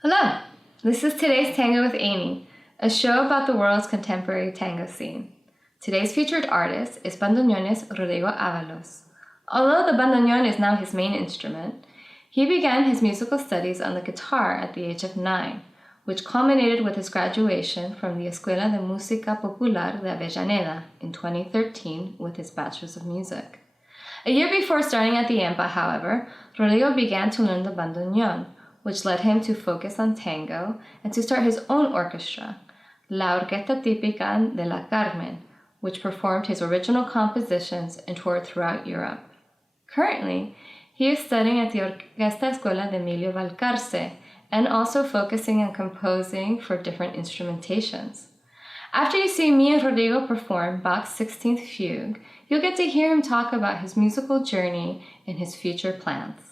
Hello! This is today's Tango with Amy, a show about the world's contemporary tango scene. Today's featured artist is bandoneonist Rodrigo Avalos. Although the bandoneon is now his main instrument, he began his musical studies on the guitar at the age of 9, which culminated with his graduation from the Escuela de Música Popular de Avellaneda in 2013 with his Bachelor's of Music. A year before starting at the EMPA, however, Rodrigo began to learn the bandoneon, which led him to focus on tango and to start his own orchestra, La Orquesta Típica de la Carmen, which performed his original compositions and toured throughout Europe. Currently, he is studying at the Orquesta Escuela de Emilio Valcarce and also focusing on composing for different instrumentations. After you see me and Rodrigo perform Bach's 16th Fugue, you'll get to hear him talk about his musical journey and his future plans.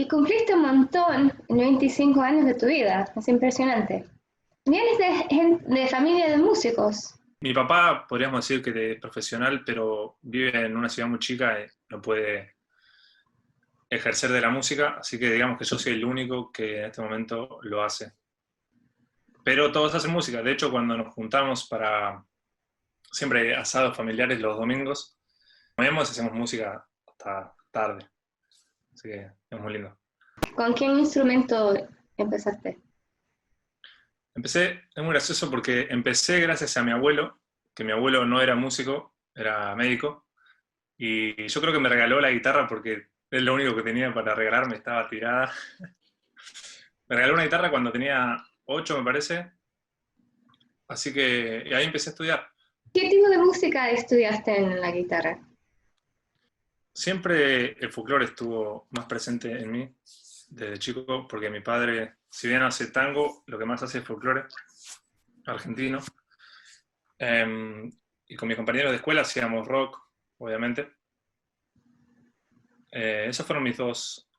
Y cumpliste un montón en 25 años de tu vida, es impresionante. Vienes de familia de músicos. Mi papá, podríamos decir que es profesional, pero vive en una ciudad muy chica y no puede ejercer de la música, así que digamos que yo soy el único que en este momento lo hace. pero todos hacen música. De hecho, cuando nos juntamos para siempre asados familiares los domingos, comemos y hacemos música hasta tarde. Así que es muy lindo. ¿Con qué instrumento empezaste? Es muy gracioso porque empecé gracias a mi abuelo, que mi abuelo no era músico, era médico, y yo creo que me regaló la guitarra porque es lo único que tenía para regalarme, estaba tirada. Me regaló una guitarra cuando tenía 8, me parece, así que y ahí empecé a estudiar. ¿Qué tipo de música estudiaste en la guitarra? Siempre el folclore estuvo más presente en mí desde chico, porque mi padre, si bien hace tango, lo que más hace es folclore argentino. Y con mis compañeros de escuela hacíamos rock, obviamente. Esos fueron mis dos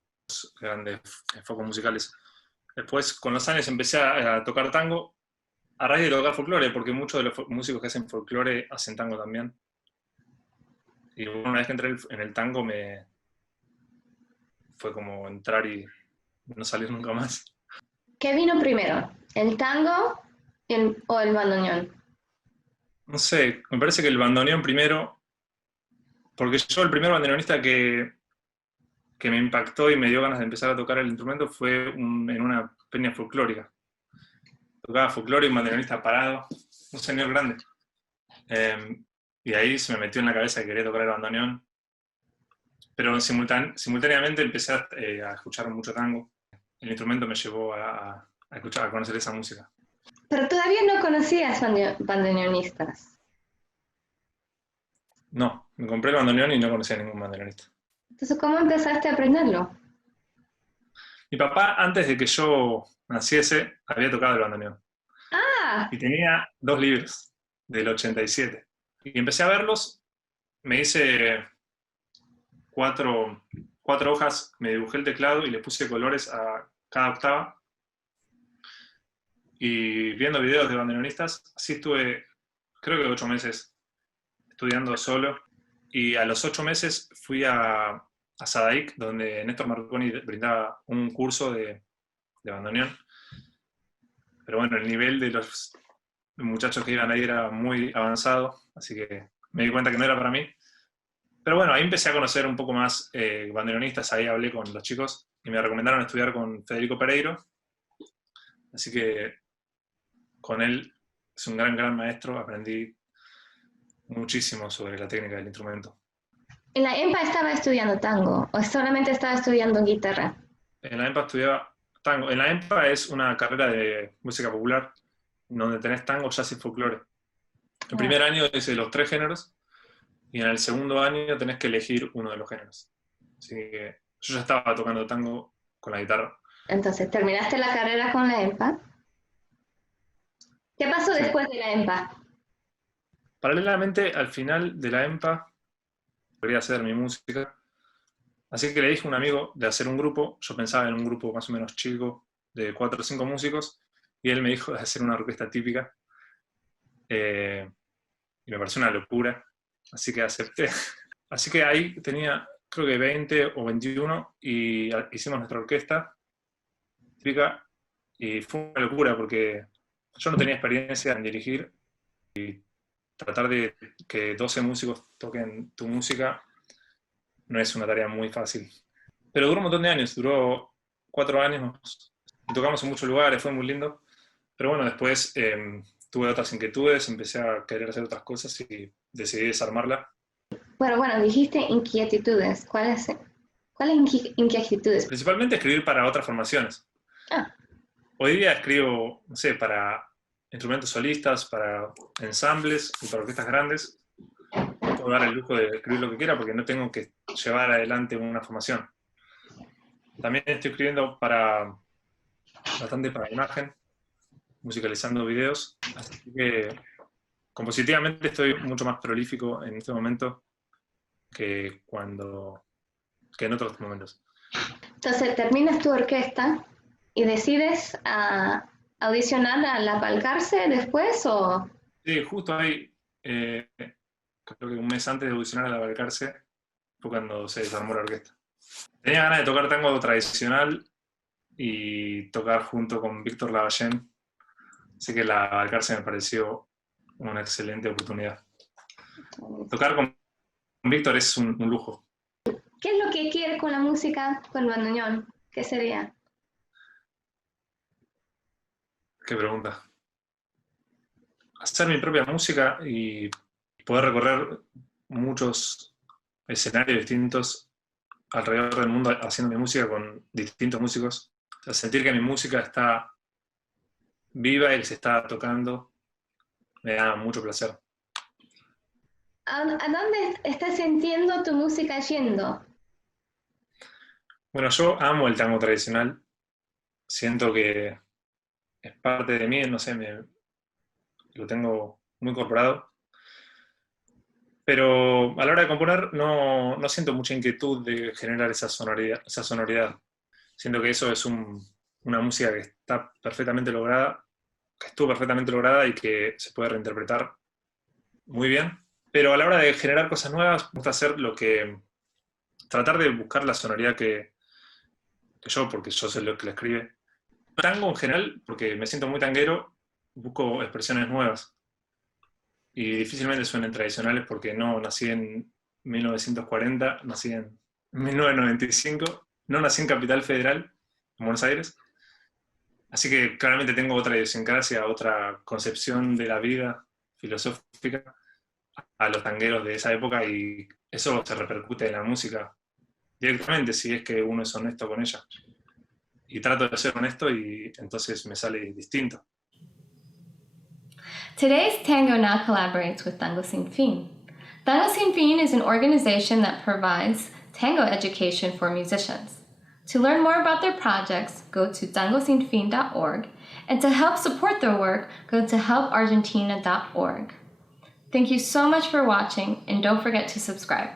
grandes focos musicales. Después, con los años, empecé a tocar tango a raíz de tocar folclore, porque muchos de los músicos que hacen folclore hacen tango también. Y una vez que entré en el tango, fue como entrar y no salir nunca más. ¿Qué vino primero? ¿El tango o el bandoneón? No sé, me parece que el bandoneón primero, porque yo el primer bandoneonista que me impactó y me dio ganas de empezar a tocar el instrumento fue en una peña folclórica. Tocaba folclore y un bandoneonista parado, un señor grande. Y ahí se me metió en la cabeza que quería tocar el bandoneón. Pero simultáneamente empecé a escuchar mucho tango. El instrumento me llevó a escuchar, a conocer esa música. Pero todavía no conocías bandoneonistas. No, me compré el bandoneón y no conocía a ningún bandoneonista. Entonces, ¿cómo empezaste a aprenderlo? Mi papá, antes de que yo naciese, había tocado el bandoneón. Ah, Y tenía 2 libros del 87. Y empecé a verlos, me hice cuatro hojas, me dibujé el teclado y le puse colores a cada octava. Y viendo videos de bandoneonistas, así estuve, creo que 8 meses estudiando solo. Y a los 8 meses fui a Sadaic, donde Néstor Marconi brindaba un curso de bandoneón. Pero bueno, el nivel de los muchachos que iban ahí era muy avanzado, así que me di cuenta que no era para mí. Pero bueno, ahí empecé a conocer un poco más bandoneonistas, ahí hablé con los chicos y me recomendaron estudiar con Federico Pereiro, así que con él es un gran maestro, aprendí muchísimo sobre la técnica del instrumento. ¿en la EMPA estaba estudiando tango o solamente estaba estudiando guitarra? En la EMPA estudiaba tango. En la EMPA es una carrera de música popular donde tenés tango, jazz y folclore. El primer año hice los 3 géneros y en el segundo año tenés que elegir uno de los géneros. Así que yo ya estaba tocando tango con la guitarra. Entonces, ¿terminaste la carrera con la EMPA? ¿Qué pasó Sí. después de la EMPA? Paralelamente, al final de la EMPA, quería hacer mi música. Así que le dije a un amigo de hacer un grupo. Yo pensaba en un grupo más o menos chico, de 4 o 5 músicos, y él me dijo de hacer una orquesta típica. Y me pareció una locura, así que acepté. Así que ahí tenía, creo que 20 o 21, y hicimos nuestra orquesta típica, y fue una locura porque yo no tenía experiencia en dirigir. Tratar de que 12 músicos toquen tu música no es una tarea muy fácil. Pero duró un montón de años, duró 4 años, tocamos en muchos lugares, fue muy lindo. Pero bueno, después tuve otras inquietudes, empecé a querer hacer otras cosas y decidí desarmarla. Bueno, dijiste inquietudes. ¿Cuáles inquietudes? Principalmente escribir para otras formaciones. Ah, Hoy día escribo, no sé, para instrumentos solistas, para ensambles y para orquestas grandes. Puedo dar el lujo de escribir lo que quiera porque no tengo que llevar adelante una formación. También estoy escribiendo bastante para imagen, musicalizando videos. Así que compositivamente estoy mucho más prolífico en este momento que en otros momentos. entonces terminas tu orquesta y decides audicionar a la Balcarce después o... Sí, justo ahí, creo que un mes antes de audicionar a la Balcarce, fue cuando se desarmó la orquesta. Tenía ganas de tocar tango tradicional y tocar junto con Víctor Lavallén, Así que la Balcarce me pareció una excelente oportunidad. Tocar con Víctor es un lujo. ¿Qué es lo que quieres con la música, con el bandoneón? ¿Qué sería? Qué pregunta. Hacer mi propia música y poder recorrer muchos escenarios distintos alrededor del mundo haciendo mi música con distintos músicos. O sea, sentir que mi música está viva y que se está tocando me da mucho placer. ¿A dónde estás sintiendo tu música yendo? Bueno, yo amo el tango tradicional. Siento que es parte de mí, no sé, lo tengo muy incorporado. Pero a la hora de componer no siento mucha inquietud de generar esa sonoridad. Siento que eso es una música que está perfectamente lograda, que estuvo perfectamente lograda y que se puede reinterpretar muy bien. Pero a la hora de generar cosas nuevas, me gusta hacer tratar de buscar la sonoridad que yo, porque yo soy lo que la escribe. Tango en general, porque me siento muy tanguero, busco expresiones nuevas. Y difícilmente suenen tradicionales porque no nací en 1940, nací en 1995, no nací en Capital Federal, en Buenos Aires. Así que claramente tengo otra idiosincrasia, otra concepción de la vida filosófica a los tangueros de esa época y eso se repercute en la música directamente si es que uno es honesto con ella. Y trato de ser honesto y entonces me sale distinto. Today's Tango now collaborates with Tango Sin Fin. Tango Sin Fin is an organization that provides tango education for musicians. To learn more about their projects, go to tangosinfin.org, and to help support their work, go to helpargentina.org. Thank you so much for watching, and don't forget to subscribe.